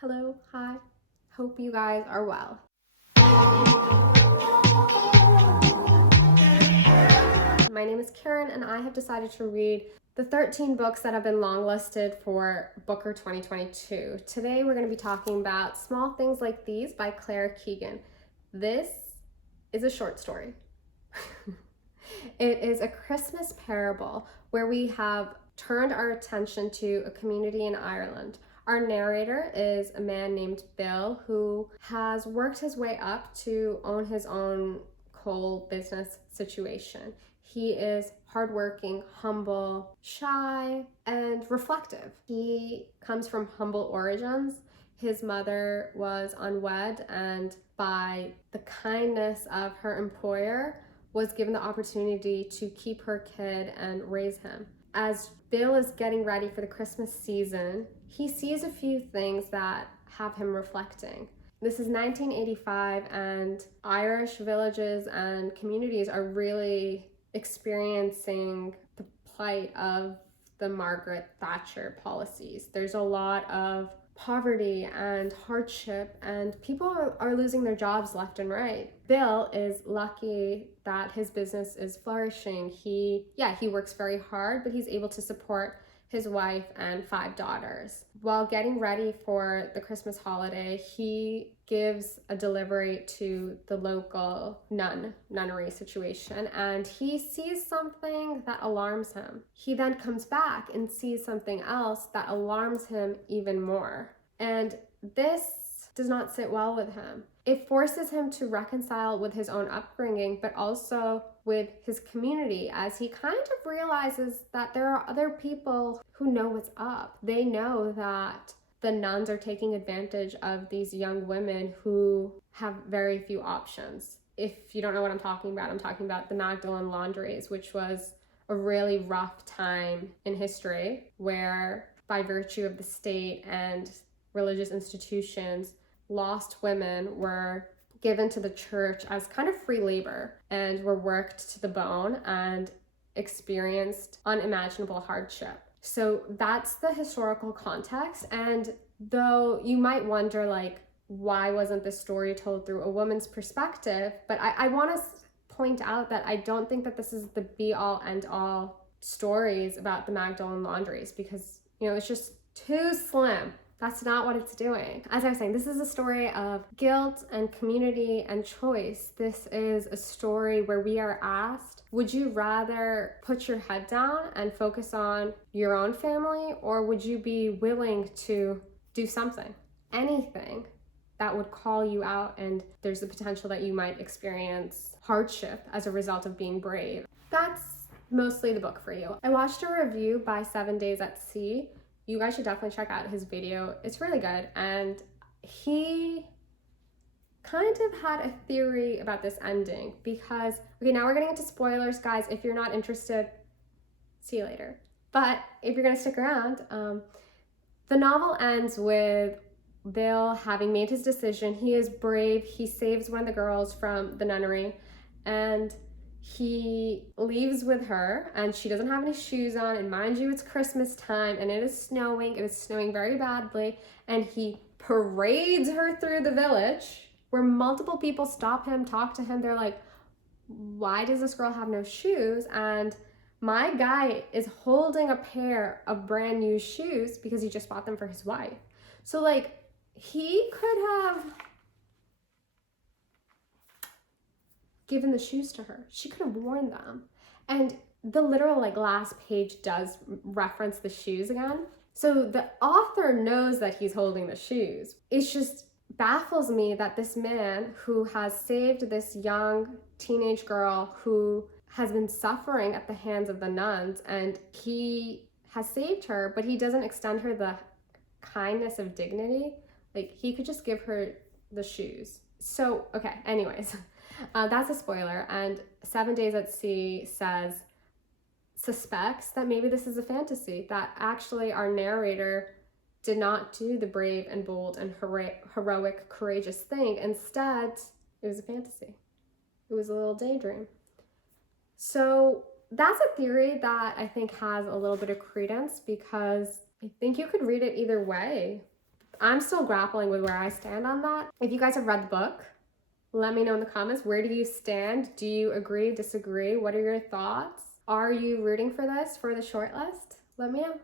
Hello, hi. Hope you guys are well. My name is Kiran and I have decided to read the 13 books that have been longlisted for Booker 2022. Today we're going to be talking about Small Things Like These by Claire Keegan. This is a short story. It is a Christmas parable where we have turned our attention to a community in Ireland. Our narrator is a man named Bill who has worked his way up to own his own coal business situation. He is hardworking, humble, shy, and reflective. He comes from humble origins. His mother was unwed and by the kindness of her employer was given the opportunity to keep her kid and raise him. As Bill is getting ready for the Christmas season, he sees a few things that have him reflecting. This is 1985 and Irish villages and communities are really experiencing the plight of the Margaret Thatcher policies. There's a lot of poverty and hardship and people are losing their jobs left and right. Bill is lucky that his business is flourishing. He works very hard, but he's able to support his wife and 5 daughters. While getting ready for the Christmas holiday, he gives a delivery to the local nunnery situation, and he sees something that alarms him. He then comes back and sees something else that alarms him even more. And this does not sit well with him. It forces him to reconcile with his own upbringing, but also with his community as he kind of realizes that there are other people who know what's up. They know that the nuns are taking advantage of these young women who have very few options. If you don't know what I'm talking about the Magdalene laundries, which was a really rough time in history where by virtue of the state and religious institutions, lost women were given to the church as kind of free labor and were worked to the bone and experienced unimaginable hardship. So that's the historical context. And though you might wonder, like, why wasn't this story told through a woman's perspective? But I want to point out that I don't think that this is the be-all, end-all stories about the Magdalene laundries because, it's just too slim. That's not what it's doing. As I was saying, this is a story of guilt and community and choice. This is a story where we are asked, would you rather put your head down and focus on your own family, or would you be willing to do something, anything that would call you out, and there's the potential that you might experience hardship as a result of being brave? That's mostly the book for you. I watched a review by 7 Days at Sea. You guys should definitely check out his video. It's really good. And he kind of had a theory about this ending because, okay, now we're getting into spoilers, guys. If you're not interested, see you later. But if you're gonna stick around, the novel ends with Bill having made his decision. He is brave. He saves one of the girls from the nunnery and he leaves with her and she doesn't have any shoes on, and mind you, it's Christmas time and it is snowing very badly, and he parades her through the village where multiple people stop him, talk to him. They're like, why does this girl have no shoes? And my guy is holding a pair of brand new shoes because he just bought them for his wife. So like, he could have given the shoes to her. She could have worn them. And the literal last page does reference the shoes again. So the author knows that he's holding the shoes. It just baffles me that this man who has saved this young teenage girl who has been suffering at the hands of the nuns, and he has saved her, but he doesn't extend her the kindness of dignity. Like, he could just give her the shoes. So, okay, anyways. That's a spoiler, and 7 Days at Sea suspects that maybe this is a fantasy, that actually our narrator did not do the brave and bold and heroic, courageous thing. Instead, it was a fantasy. It was a little daydream. So that's a theory that I think has a little bit of credence because I think you could read it either way. I'm still grappling with where I stand on that. If you guys have read the book, let me know in the comments. Where do you stand? Do you agree, disagree? What are your thoughts? Are you rooting for this for the shortlist? Let me know.